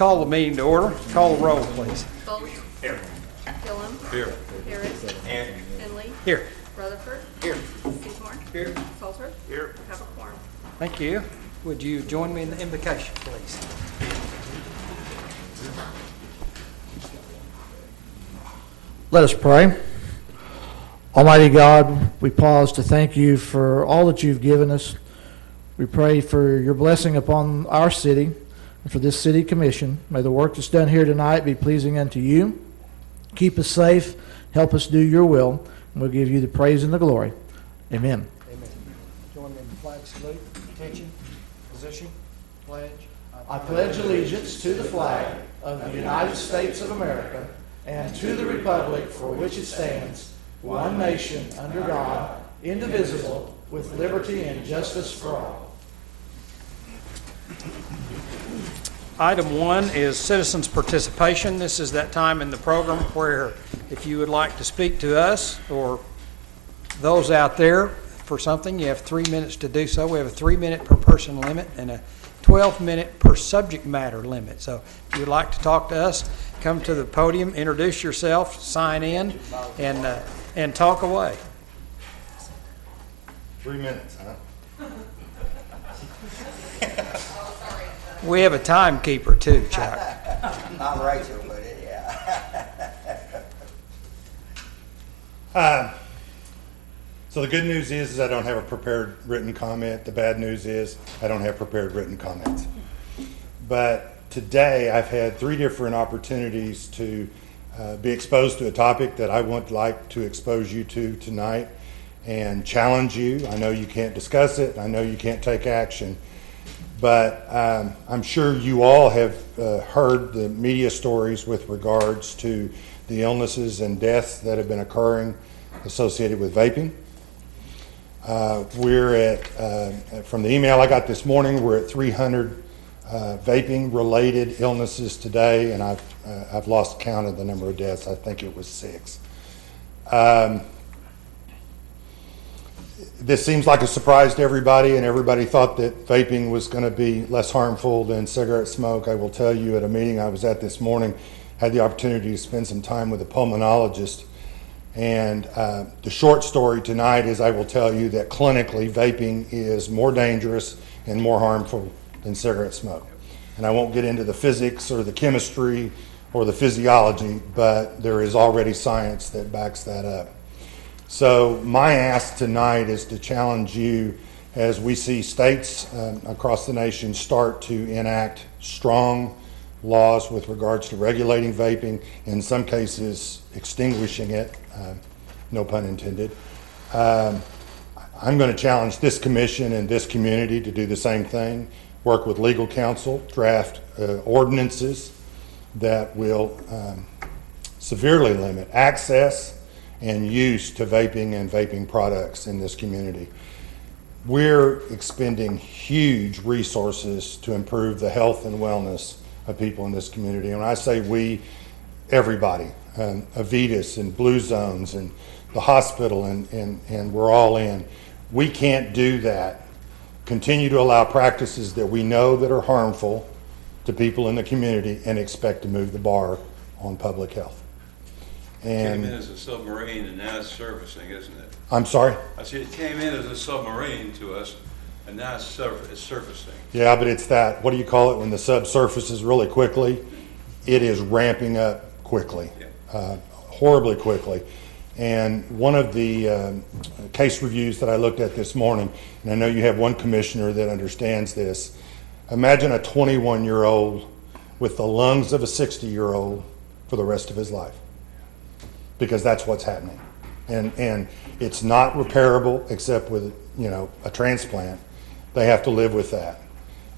call the meeting to order. Call the roll, please. Bolt. Here. Gillum. Here. Harris. Here. Finley. Here. Rutherford. Here. Seymour. Here. Salter. Here. Have a quorum. Thank you. Would you join me in the invocation, please? Let us pray. Almighty God, we pause to thank you for all that you've given us. We pray for your blessing upon our city and for this city commission. May the work that's done here tonight be pleasing unto you. Keep us safe. Help us do your will. And we'll give you the praise and the glory. Amen. Amen. Join me in the flag salute. Attention. Position. Pledge. I pledge allegiance to the flag of the United States of America and to the republic for which it stands, one nation, under God, indivisible, with liberty and justice for all. Item 1 is citizens' participation. This is that time in the program where if you would like to speak to us or those out there for something, you have 3 minutes to do so. We have a 3-minute per person limit and a 12-minute per subject matter limit. So if you would like to talk to us, come to the podium, introduce yourself, sign in, and talk away. 3 minutes, huh? We have a timekeeper too, Chuck. Not Rachel, but it, yeah. So the good news is I don't have a prepared written comment. The bad news is I don't have prepared written comments. But today I've had 3 different opportunities to be exposed to a topic that I would like to expose you to tonight and challenge you. I know you can't discuss it. I know you can't take action. But I'm sure you all have heard the media stories with regards to the illnesses and deaths that have been occurring associated with vaping. We're at, from the email I got this morning, we're at 300 vaping-related illnesses today, and I've lost count of the number of deaths. I think it was 6. This seems like a surprise to everybody, and everybody thought that vaping was going to be less harmful than cigarette smoke. I will tell you, at a meeting I was at this morning, had the opportunity to spend some time with a pulmonologist. And the short story tonight is I will tell you that clinically vaping is more dangerous and more harmful than cigarette smoke. And I won't get into the physics or the chemistry or the physiology, but there is already science that backs that up. So my ask tonight is to challenge you as we see states across the nation start to enact strong laws with regards to regulating vaping, in some cases extinguishing it, no pun intended. I'm going to challenge this commission and this community to do the same thing, work with legal counsel, draft ordinances that will severely limit access and use to vaping and vaping products in this community. We're expending huge resources to improve the health and wellness of people in this community. And when I say we, everybody, Avitas and Blue Zones and the hospital, and we're all in. We can't do that. Continue to allow practices that we know that are harmful to people in the community and expect to move the bar on public health. Came in as a submarine and now it's surfacing, isn't it? I'm sorry? I said it came in as a submarine to us and now it's surfacing. Yeah, but it's that, what do you call it, when the subsurfaces really quickly? It is ramping up quickly, horribly quickly. And one of the case reviews that I looked at this morning, and I know you have one commissioner that understands this, imagine a 21-year-old with the lungs of a 60-year-old for the rest of his life, because that's what's happening. And it's not repairable except with, a transplant. They have to live with that.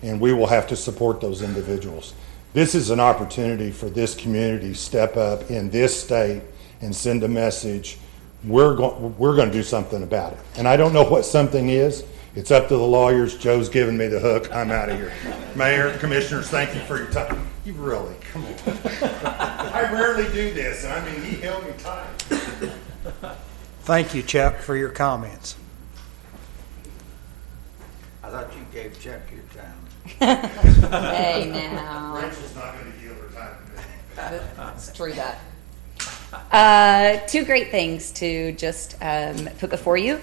And we will have to support those individuals. This is an opportunity for this community to step up in this state and send a message. We're going to do something about it. And I don't know what something is. It's up to the lawyers. Joe's giving me the hook. I'm out of here. Mayor, commissioners, thank you for your time. You really, come on. I rarely do this, and I mean, he held me tight. Thank you, Chuck, for your comments. I thought you gave Chuck your time. Hey, now. Rachel's not going to yield her time. It's true that. Two great things to just put before you.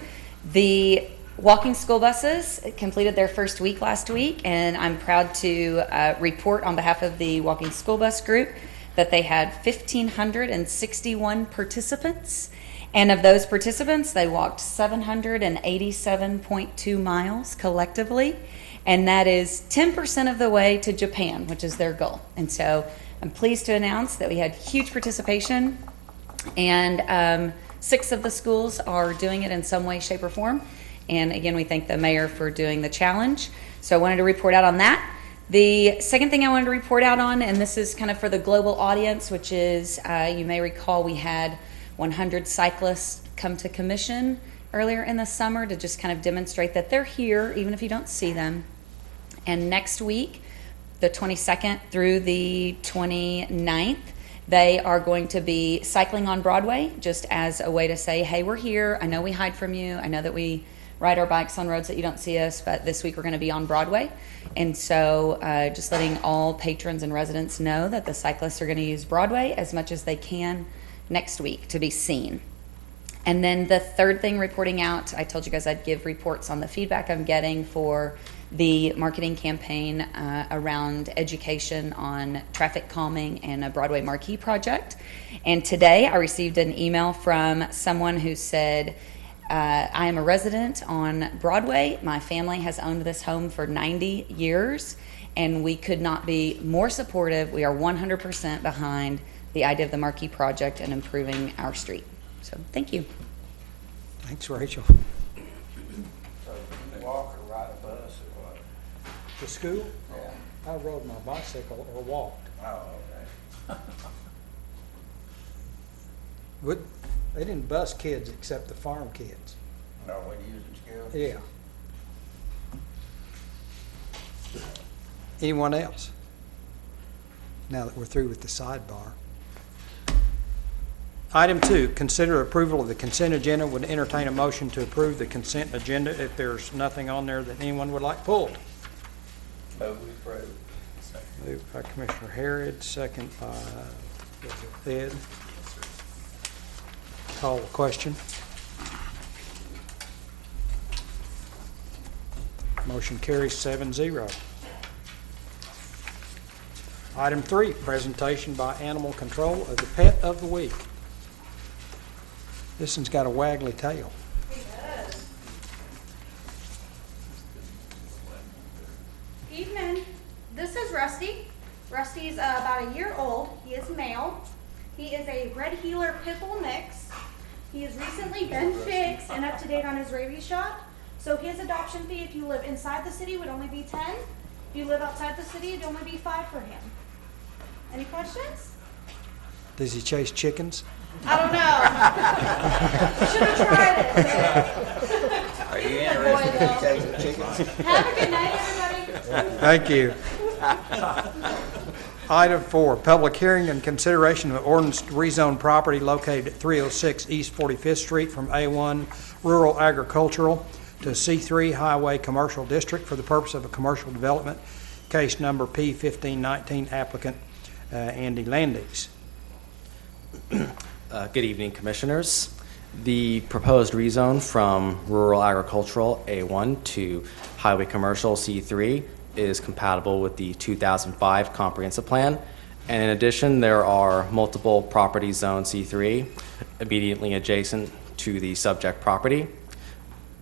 The walking school buses completed their first week last week, and I'm proud to report on behalf of the walking school bus group that they had 1,561 participants. And of those participants, they walked 787.2 miles collectively. And that is 10% of the way to Japan, which is their goal. And so I'm pleased to announce that we had huge participation. And 6 of the schools are doing it in some way, shape, or form. And again, we thank the mayor for doing the challenge. So I wanted to report out on that. The second thing I wanted to report out on, and this is kind of for the global audience, which is, you may recall we had 100 cyclists come to commission earlier in the summer to just kind of demonstrate that they're here, even if you don't see them. And next week, the 22nd through the 29th, they are going to be cycling on Broadway, just as a way to say, hey, we're here. I know we hide from you. I know that we ride our bikes on roads that you don't see us, but this week we're going to be on Broadway. And so just letting all patrons and residents know that the cyclists are going to use Broadway as much as they can next week to be seen. And then the third thing reporting out, I told you guys I'd give reports on the feedback I'm getting for the marketing campaign around education on traffic calming and a Broadway marquee project. And today I received an email from someone who said, I am a resident on Broadway. My family has owned this home for 90 years, and we could not be more supportive. We are 100% behind the idea of the Marquee Project and improving our street. So thank you. Thanks, Rachel. So you walk or ride a bus or what? To school? Yeah. I rode my bicycle or walked. Oh, okay. They didn't bus kids except the farm kids. No, when you use it school? Yeah. Anyone else? Now that we're through with the sidebar. Item 2, consider approval of the consent agenda. Would entertain a motion to approve the consent agenda if there's nothing on there that anyone would like pulled. Move we approve. Moved by Commissioner Harrod, second by Ed. Call the question. Motion carries 7-0. Item 3, presentation by Animal Control of the Pet of the Week. This one's got a waggly tail. Evening. This is Rusty. Rusty's about a year old. He is male. He is a Red Heeler Pit Bull mix. He has recently been fixed and up to date on his rabies shot. So his adoption fee, if you live inside the city, would only be 10. If you live outside the city, it'd only be 5 for him. Any questions? Does he chase chickens? I don't know. Should have tried it. Are you He's a good boy, interested in though. chasing chickens? Have a good night, everybody. Thank you. Item 4, public hearing and consideration of ordinance to rezone property located at 306 East 45th Street from A1 Rural Agricultural to C3 Highway Commercial District for the purpose of a commercial development. Case number P1519, applicant Andy Landis. Good evening, Commissioners. The proposed rezone from rural agricultural A1 to highway commercial C3 is compatible with the 2005 comprehensive plan. And in addition, there are multiple property zone C3 immediately adjacent to the subject property.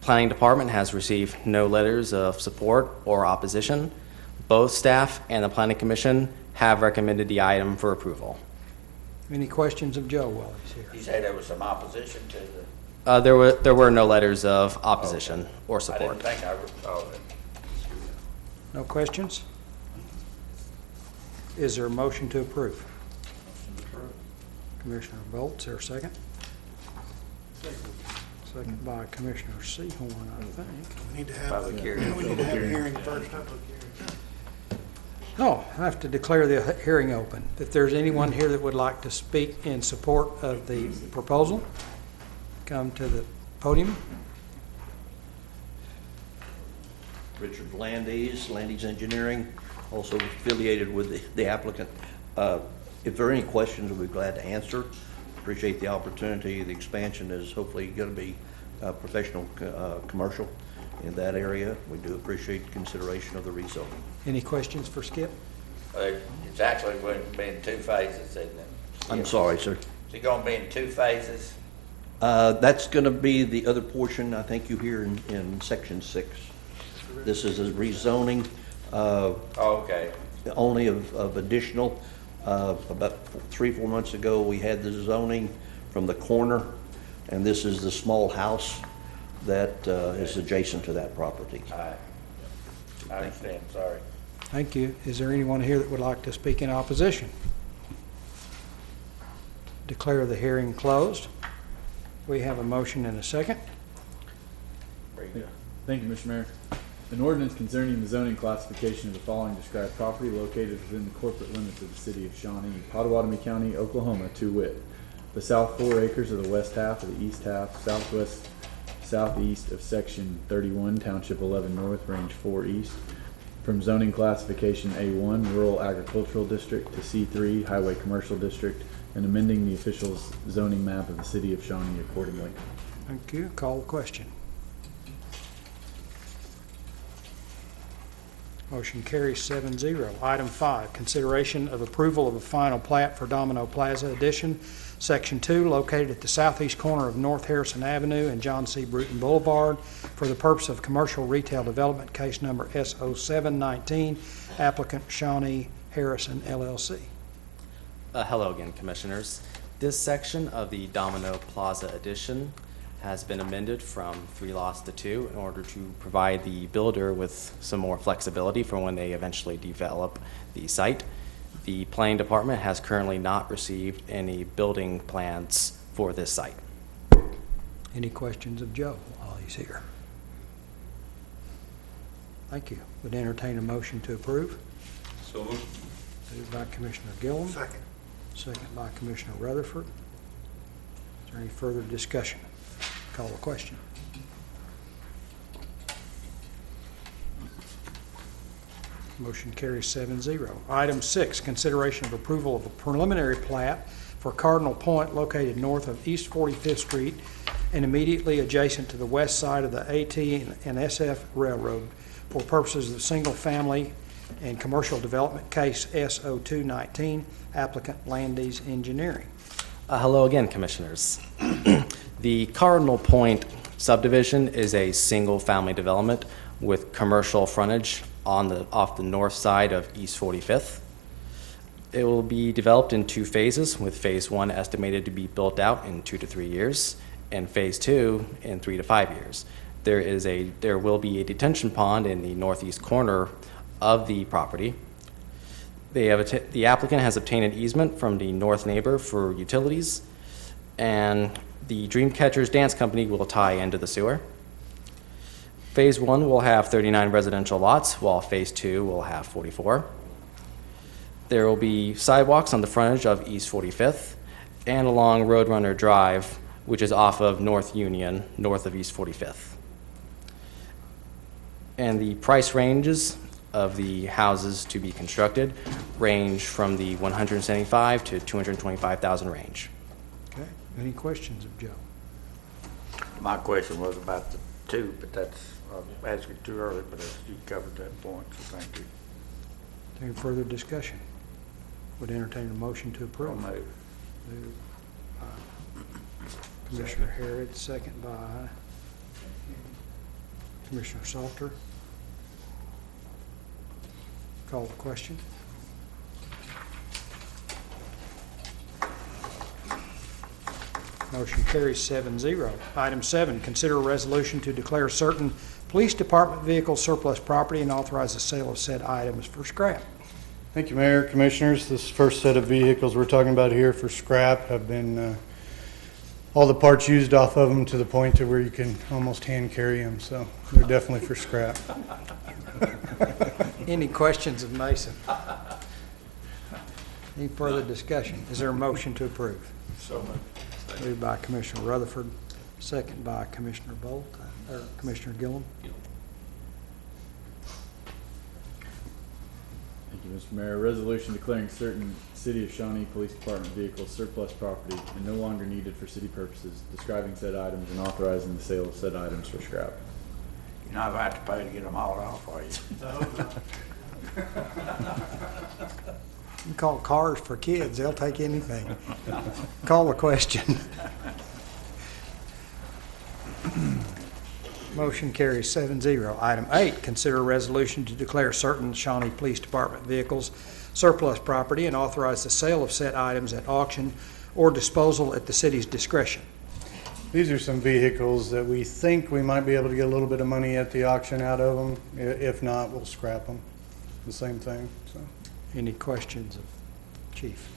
Planning Department has received no letters of support or opposition. Both staff and the Planning Commission have recommended the item for approval. Any questions of Joe while he's here? You say there was some opposition to the, There were no letters of opposition or I support. didn't think I recalled it. No questions? Is there a motion to approve? Commissioner Bolt, is there a second? Second by Commissioner Sehorn, I think. Public hearing. Oh, I have to declare the hearing open. If there's anyone here that would like to speak in support of the proposal, come to the podium. Richard Landis, Landis Engineering, also affiliated with the applicant. If there are any questions, we'll be glad to answer. Appreciate the opportunity. The expansion is hopefully going to be professional commercial in that area. We do appreciate consideration of the rezoning. Any questions for Skip? It's actually going to be in 2 phases, isn't it? I'm sorry, sir. Is it going to be in 2 phases? That's going to be the other portion, I think you hear in section 6. This is a rezoning Okay. only of additional. About 3-4 months ago, we had the zoning from the corner, and this is the small house that is adjacent to that property. All right. I understand, sorry. Thank you. Is there anyone here that would like to speak in opposition? Declare the hearing closed. We have a motion and a second. Thank you, Mr. Mayor. An ordinance concerning the zoning classification of the following described property located within the corporate limits of the city of Shawnee, Pottawatomie County, Oklahoma, to wit: the south 4 acres of the west half of the east half, southeast of section 31, township 11 north, range 4 east, from zoning classification A1, rural agricultural district, to C3, highway commercial district, and amending the official zoning map of the city of Shawnee accordingly. Thank you. Call the question. Motion carries 7-0. Item 5, consideration of approval of a final plat for Domino Plaza Addition, Section 2, located at the southeast corner of North Harrison Avenue and John C. Bruton Boulevard, for the purpose of commercial retail development, case number S0719, applicant Shawnee Harrison LLC. Hello again, Commissioners. This section of the Domino Plaza addition has been amended from 3 lots to 2 in order to provide the builder with some more flexibility for when they eventually develop the site. The planning department has currently not received any building plans for this site. Any questions of Joe while he's here? Thank you. Would entertain a motion to approve. So moved. Moved by Commissioner Gillum. Second. Second by Commissioner Rutherford. Is there any further discussion? Call the question. Motion carries 7-0. Item 6, consideration of approval of a preliminary plat for Cardinal Point located north of East 45th Street and immediately adjacent to the west side of the AT and SF Railroad for purposes of single-family and commercial development, case S0219, applicant Landis Engineering. Hello again, Commissioners. The Cardinal Point subdivision is a single-family development with commercial frontage off the north side of East 45th. It will be developed in 2 phases, with phase 1 estimated to be built out in 2 to 3 years, and phase 2 in 3 to 5 years. There will be a detention pond in the northeast corner of the property. The applicant has obtained an easement from the north neighbor for utilities, and the Dreamcatchers Dance Company will tie into the sewer. Phase 1 will have 39 residential lots, while Phase 2 will have 44. There will be sidewalks on the frontage of East 45th and along Roadrunner Drive, which is off of North Union, north of East 45th. And the price ranges of the houses to be constructed range from the $175,000 to $225,000 range. Okay. Any questions of Joe? My question was about the 2, but that's, I asked you too early, but you covered that point, so thank you. Any further discussion? Would entertain a motion to approve. I'll move. Moved by Commissioner Harrod, second by Commissioner Salter. Call the question. Motion carries 7-0. Item 7, consider a resolution to declare certain police department vehicles surplus property and authorize the sale of said items for scrap. Thank you, Mayor, Commissioners. This first set of vehicles we're talking about here for scrap have been all the parts used off of them to the point to where you can almost hand carry them, so they're definitely for scrap. Any questions of Mason? Any further discussion? Is there a motion to approve? So moved. Moved by Commissioner Rutherford, second by Commissioner Bolt, or Commissioner Gillum. you, Mr. Mayor. A resolution declaring certain City of Shawnee Police Department vehicles surplus property and no longer needed for city purposes, describing said items and authorizing the sale of said items for scrap. You're not about to pay to get them hauled off, are you? You call cars for kids, they'll take anything. Call the question. Motion carries 7-0. Item 8, consider a resolution to declare certain Shawnee Police Department vehicles surplus property and authorize the sale of said items at auction or disposal at the city's discretion. These are some vehicles that we think we might be able to get a little bit of money at the auction out of them. If not, we'll scrap them. The same thing, so. Any questions of Chief?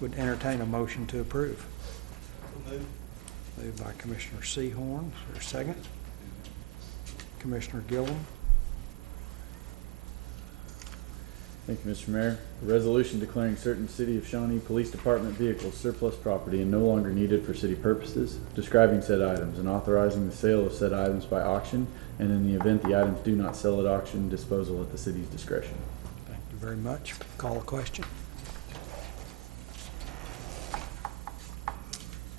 Would entertain a motion to approve. Moved by Commissioner Sehorn. Is there a second? Commissioner Gilliam. Thank you, Mr. Mayor. A resolution declaring certain City of Shawnee Police Department vehicles surplus property and no longer needed for city purposes, describing said items and authorizing the sale of said items by auction, and in the event the items do not sell at auction, disposal at the city's discretion. Thank you very much. Call a question.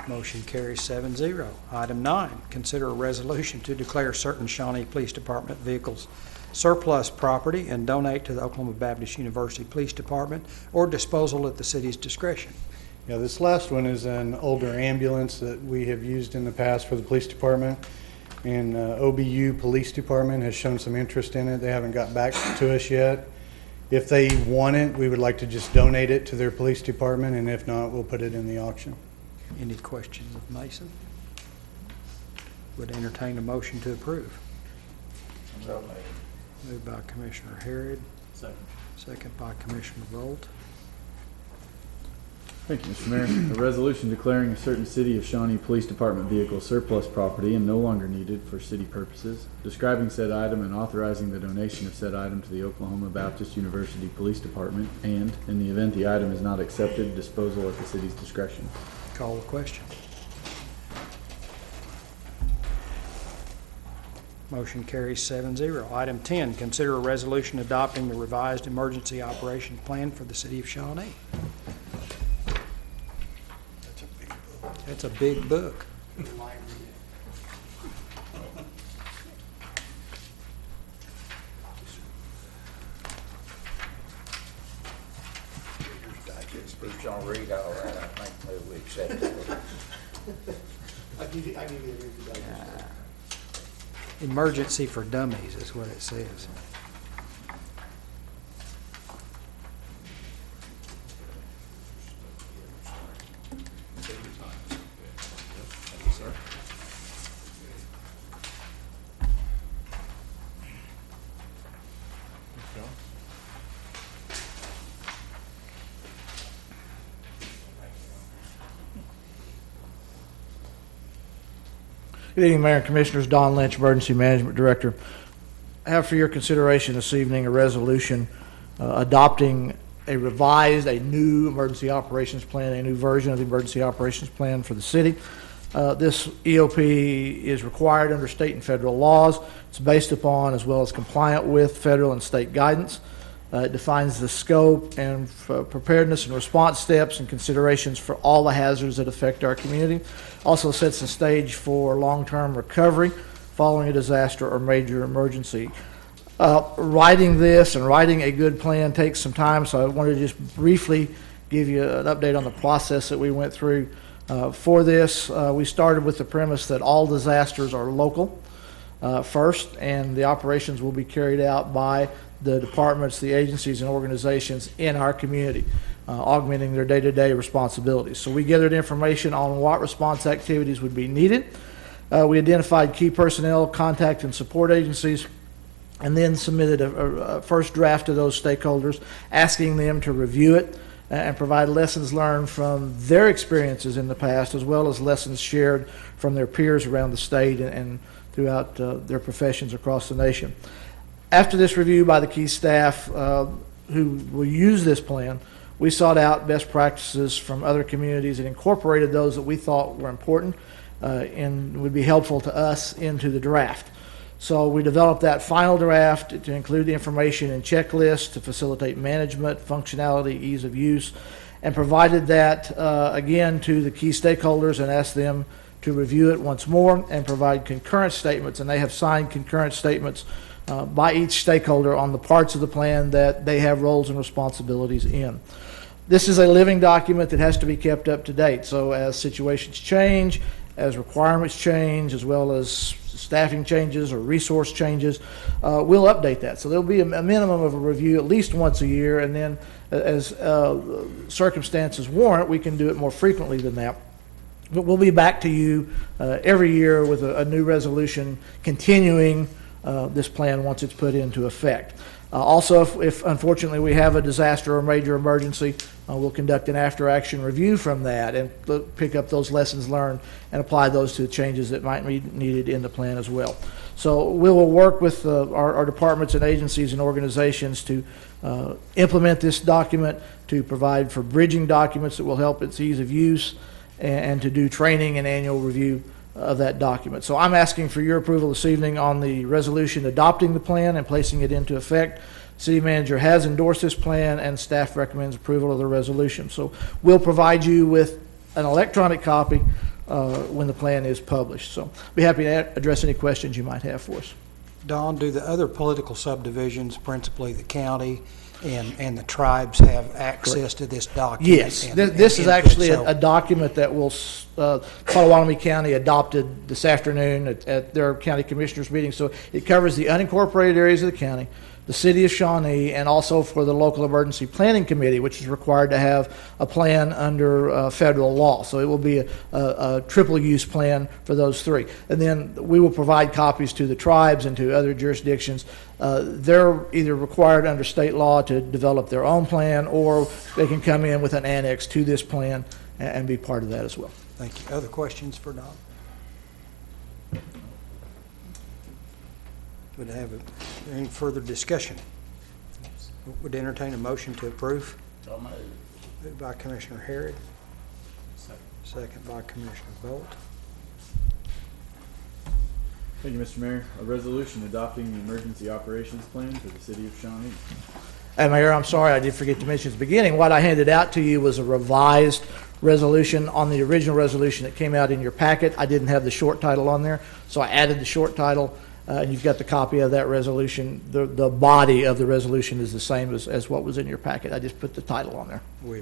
Motion carries 7-0. Item 9, consider a resolution to declare certain Shawnee Police Department vehicles surplus property and donate to the Oklahoma Baptist University Police Department or disposal at the city's discretion. Yeah, this last one is an older ambulance that we have used in the past for the police department. And OBU Police Department has shown some interest in it. They haven't got back to us yet. If they want it, we would like to just donate it to their police department, and if not, we'll put it in the auction. Any questions of Mason? Would entertain a motion to approve. Moved by Commissioner Harrod. Second by Commissioner Volt. Thank you, Mr. Mayor. A resolution declaring a certain City of Shawnee Police Department vehicle surplus property and no longer needed for city purposes, describing said item and authorizing the donation of said item to the Oklahoma Baptist University Police Department, and, in the event the item is not accepted, disposal at the city's discretion. Call the question. Motion carries 7-0. Item 10, consider a resolution adopting the revised emergency operations plan for the city of Shawnee. That's a big book. Bruce don't read all that, I think we accept it. Emergency for Dummies is what it says. Good evening, Mayor and Commissioners. Don Lynch, Emergency Management Director. I have for your consideration this evening a resolution adopting a new emergency operations plan, a new version of the emergency operations plan for the city. This EOP is required under state and federal laws. It's based upon as well as compliant with federal and state guidance. It defines the scope and preparedness and response steps and considerations for all the hazards that affect our community. Also sets the stage for long-term recovery following a disaster or major emergency. Writing this and writing a good plan takes some time, so I wanted to just briefly give you an update on the process that we went through. For this, we started with the premise that all disasters are local first, and the operations will be carried out by the departments, the agencies, and organizations in our community, augmenting their day-to-day responsibilities. So we gathered information on what response activities would be needed. We identified key personnel, contact, and support agencies, and then submitted a first draft to those stakeholders, asking them to review it and provide lessons learned from their experiences in the past, as well as lessons shared from their peers around the state and throughout their professions across the nation. After this review by the key staff who will use this plan, we sought out best practices from other communities and incorporated those that we thought were important and would be helpful to us into the draft. So we developed that final draft to include the information and checklists to facilitate management, functionality, ease of use, and provided that again to the key stakeholders and asked them to review it once more and provide concurrent statements. And they have signed concurrent statements by each stakeholder on the parts of the plan that they have roles and responsibilities in. This is a living document that has to be kept up to date. So as situations change, as requirements change, as well as staffing changes or resource changes, we'll update that. So there'll be a minimum of a review at least once a year, and then as circumstances warrant, we can do it more frequently than that. But we'll be back to you every year with a new resolution continuing this plan once it's put into effect. Also, if unfortunately we have a disaster or major emergency, we'll conduct an after-action review from that and pick up those lessons learned and apply those to the changes that might be needed in the plan as well. So we will work with our departments and agencies and organizations to implement this document, to provide for bridging documents that will help its ease of use, and to do training and annual review of that document. So I'm asking for your approval this evening on the resolution adopting the plan and placing it into effect. City manager has endorsed this plan and staff recommends approval of the resolution. So we'll provide you with an electronic copy when the plan is published. So be happy to address any questions you might have for us. Don, do the other political subdivisions, principally the county and the tribes, have access to this document? Yes, and this is input? actually So- a document that will, Potawatomi County adopted this afternoon at their county commissioners meeting. So it covers the unincorporated areas of the county, the city of Shawnee, and also for the local emergency planning committee, which is required to have a plan under federal law. So it will be a triple use plan for those three. And then we will provide copies to the tribes and to other jurisdictions. They're either required under state law to develop their own plan, or they can come in with an annex to this plan and be part of that as well. Thank you. Other questions for Don? Would have any further discussion? Would entertain a motion to approve? Moved by Commissioner Harrod. Second by Commissioner Bolt. Thank you, Mr. Mayor. A resolution adopting the emergency operations plan for the city of Shawnee. And Mayor, I'm sorry, I did forget to mention at the beginning, what I handed out to you was a revised resolution on the original resolution that came out in your packet. I didn't have the short title on there, so I added the short title. And you've got the copy of that resolution. The body of the resolution is the same as what was in your packet. I just put the title on there. We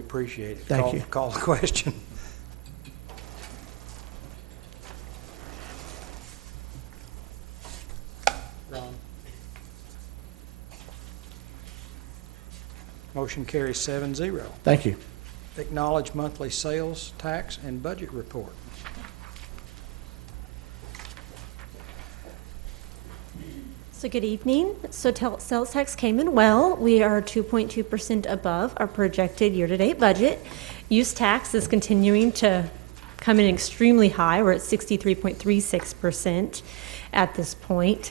appreciate it. Thank you. Call the question. Ron. Motion carries 7-0. Thank you. Acknowledge monthly sales tax and budget report. So good evening. So sales tax came in well. We are 2.2% above our projected year-to-date budget. Use tax is continuing to come in extremely high. We're at 63.36% at this point.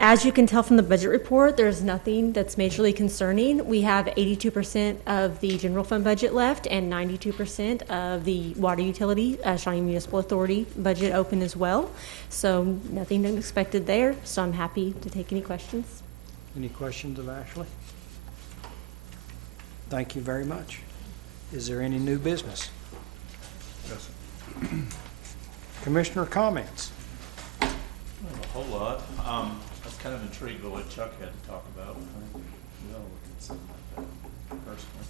As you can tell from the budget report, there's nothing that's majorly concerning. We have 82% of the general fund budget left and 92% of the water utility, Shawnee Municipal Authority budget open as well. So nothing unexpected there. So I'm happy to take any questions. Any questions of Ashley? Thank you very much. Is there any new business? Yes. Commissioner comments? A whole lot. I was kind of intrigued by what Chuck had to talk about. Something like that, personally.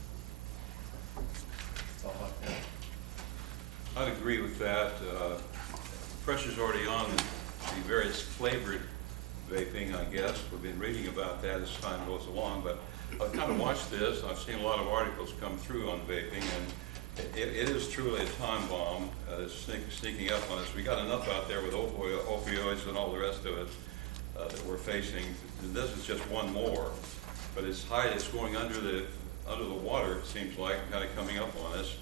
That's all I have. I'd agree with that. Pressure's already on the various flavored vaping, I guess. We've been reading about that as time goes along, but I've kind of watched this. I've seen a lot of articles come through on vaping, and it is truly a time bomb sneaking up on us. We got enough out there with opioids and all the rest of it that we're facing. This is just one more, but it's going under the water, it seems like, kind of coming up on us.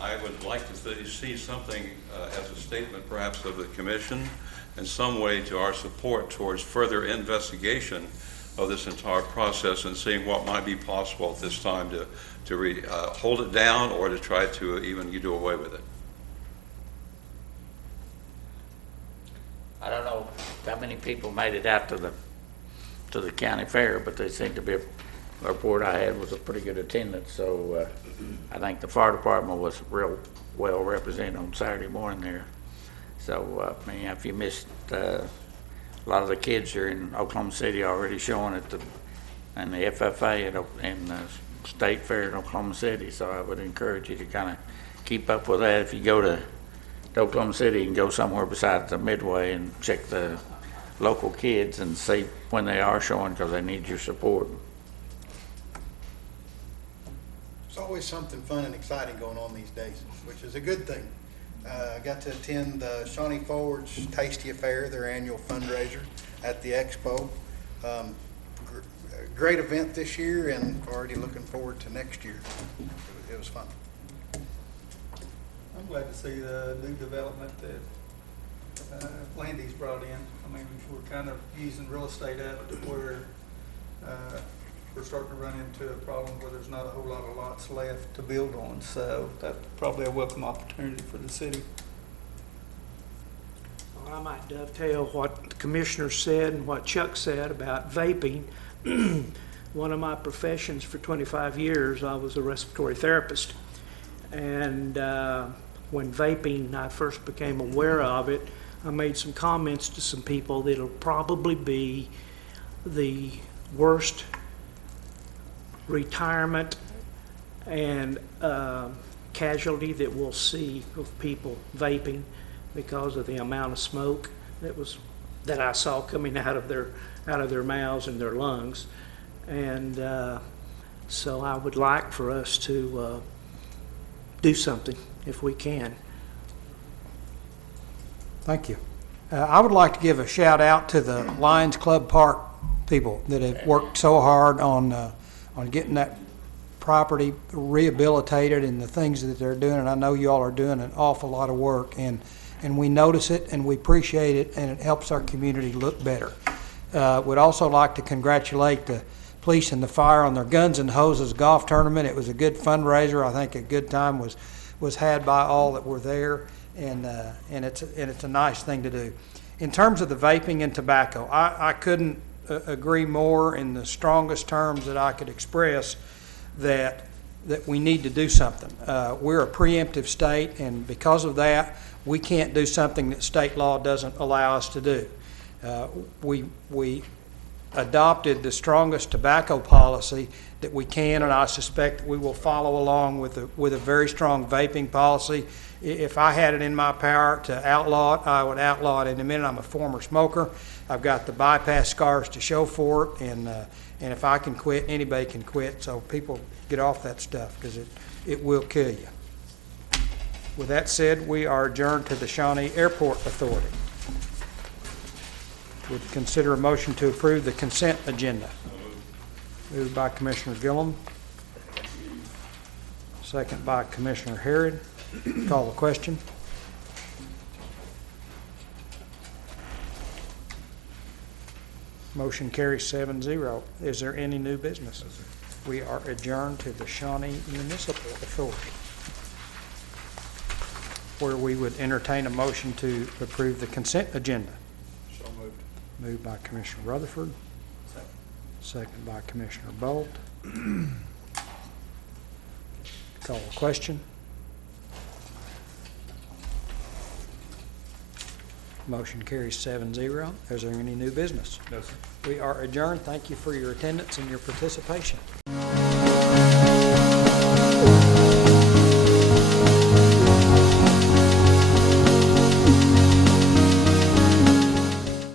I would like to see something as a statement perhaps of the commission in some way to our support towards further investigation of this entire process and seeing what might be possible at this time to hold it down or to try to even do away with it. I don't know how many people made it out to the county fair, but they seemed to be, the report I had was a pretty good attendance, so I think the fire department was real well represented on Saturday morning there. So, if you missed, a lot of the kids here in Oklahoma City already showing at the FFA and the State Fair in Oklahoma City, so I would encourage you to kind of keep up with that. If you go to Oklahoma City, you can go somewhere besides the Midway and check the local kids and see when they are showing, because they need your support. There's always something fun and exciting going on these days, which is a good thing. I got to attend Shawnee Forward's Tasty Affair, their annual fundraiser at the Expo. Great event this year, and already looking forward to next year. It was fun. I'm glad to see the new development that Landy's brought in. I mean, we're kind of using real estate up to where we're starting to run into a problem where there's not a whole lot of lots left to build on. So that's probably a welcome opportunity for the city. Well, I might dovetail what the commissioner said and what Chuck said about vaping. One of my professions for 25 years, I was a respiratory therapist. And when vaping, I first became aware of it, I made some comments to some people that it'll probably be the worst retirement and casualty that we'll see of people vaping because of the amount of smoke that I saw coming out of their mouths and their lungs. And so I would like for us to do something if we can. Thank you. I would like to give a shout out to the Lions Club Park people that have worked so hard on getting that property rehabilitated and the things that they're doing. And I know you all are doing an awful lot of work, and we notice it and we appreciate it, and it helps our community look better. Would also like to congratulate the police and the fire on their Guns and Hoses golf tournament. It was a good fundraiser. I think a good time was had by all that were there, and it's a nice thing to do. In terms of the vaping and tobacco, I couldn't agree more in the strongest terms that I could express that we need to do something. We're a preemptive state, and because of that, we can't do something that state law doesn't allow us to do. We adopted the strongest tobacco policy that we can, and I suspect that we will follow along with a very strong vaping policy. If I had it in my power to outlaw it, I would outlaw it in a minute. I'm a former smoker. I've got the bypass scars to show for it, and if I can quit, anybody can quit. So people get off that stuff, because it will kill you. With that said, we are adjourned to the Shawnee Airport Authority. Would consider a motion to approve the consent agenda. Moved by Commissioner Gillum. Second by Commissioner Harrod. Call the question. Motion carries 7-0. Is there any new business? We are adjourned to the Shawnee Municipal Authority, where we would entertain a motion to approve the consent agenda. So moved. Moved by Commissioner Rutherford. Second by Commissioner Bolt. Call the question. Motion carries 7-0. Is there any new business? No, sir. We are adjourned. Thank you for your attendance and your participation.